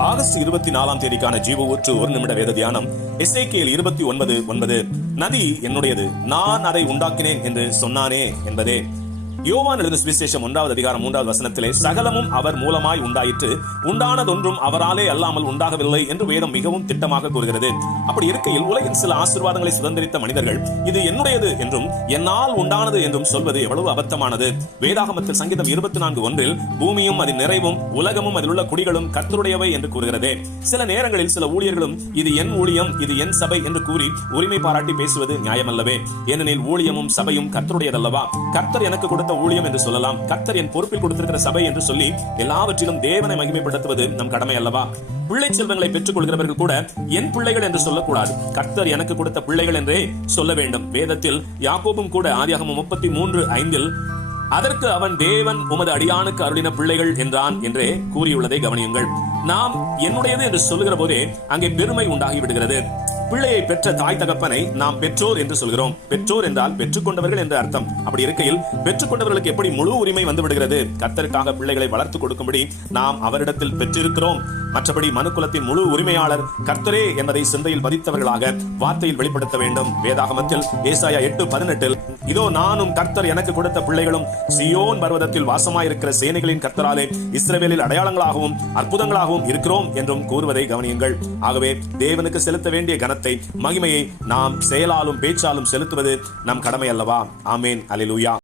August இருபத்தி நாலாம் தேதிக்கான ஜீவ ஊற்று ஒரு நிமிட வேத தியானம். இசைக்கியல் இருபத்தி ஒன்பது ஒன்பது நதி என்னுடையது நான் அதை உண்டாக்கினேன் என்று சொன்னானே என்பதே. யோவான் எழுதின சுவிசேஷம் ஒன்றாவது அதிகாரம் மூன்றாவது வசனத்திலே சகலமும் அவர் மூலமாய் உண்டாயிற்று. உண்டானதொன்றும் அவராலே அல்லாமல் உண்டாகவில்லை என்று வேதம் மிகவும் திட்டமாக கூறுகிறது. அப்படி இருக்கையில் உலகின் சில ஆசீர்வாதங்களை சுதந்திரித்த மனிதர்கள் இது என்னுடையது என்றும் என்னால் உண்டானது என்றும் சொல்வது எவ்வளவு அபத்தமானது. வேதாகமத்தில் சங்கீதம் இருபத்தி நான்கு ஒன்றில் பூமியும் அதன் நிறைவும் உலகமும் அதில் உள்ள குடிகளும் கர்த்தருடையவை என்று கூறுகிறதே. சில நேரங்களில் சில ஊழியர்களும் இது என் ஊழியம் இது என் சபை என்று கூறி உரிமை பாராட்டி பேசுவது நியாயமல்லவே. ஏனெனில் ஊழியமும் சபையும் கர்த்தருடையதல்லவா? கர்த்தர் எனக்கு கொடுத்த ஊழியம் என்று சொல்லலாம். கர்த்தர் என் பொறுப்பில் கொடுத்திருக்கிற சபை என்று சொல்லி எல்லாவற்றிலும் தேவனை மகிமைப்படுத்துவது நம் கடமை அல்லவா? பிள்ளை செல்வங்களை பெற்றுக் கொள்கிறவர்கள் கூட என் பிள்ளைகள் என்று சொல்லக்கூடாது. கர்த்தர் எனக்கு கொடுத்த பிள்ளைகள் என்றே சொல்ல வேண்டும். வேதத்தில் யாக்கோபும் கூட ஆதியாகமம் முப்பத்தி மூன்று ஐந்தில் அதற்கு அவன் தேவன் உமது அடியானுக்கு அருளின பிள்ளைகள் என்றான் என்றே கூறியுள்ளதை கவனியுங்கள். நாம் என்னுடையது என்று சொல்லுகிற போதே அங்கே பெருமை உண்டாகி விடுகிறது. பிள்ளையை பெற்ற தாய் தகப்பனை நாம் பெற்றோர் என்று சொல்கிறோம். பெற்றோர் என்றால் பெற்றுக்கொண்டவர்கள் என்று அர்த்தம். அப்படி இருக்கையில் பெற்றுக்கொண்டவர்களுக்கு எப்படி முழு உரிமை வந்துவிடுகிறது கர்த்தருக்காக பிள்ளைகளை வளர்த்து கொடுக்கும்படி நாம் அவரிடத்தில் பெற்றிருக்கிறோம். மற்றபடி மனுக்குலத்தின் முழு உரிமையாளர் கர்த்தரே என்பதை சிந்தையில் பதித்தவர்களாக வார்த்தையில் வெளிப்படுத்த வேண்டும். வேதாகமத்தில் ஏசாயா எட்டு பதினெட்டில் இதோ நானும் கர்த்தர் எனக்கு கொடுத்த பிள்ளைகளும் சியோன் பர்வதத்தில் வாசமாயிருக்கிற சேனைகளின் கர்த்தராலே இஸ்ரேலில் அடையாளங்களாகவும் அற்புதங்களாகவும் இருக்கிறோம் என்றும் கூறுவதை கவனியுங்கள். ஆகவே தேவனுக்கு செலுத்த வேண்டிய கனத்தை மகிமையை நாம் செயலாலும் பேச்சாலும் செலுத்துவது நம் கடமை அல்லவா ஆமேன். அலிலூயா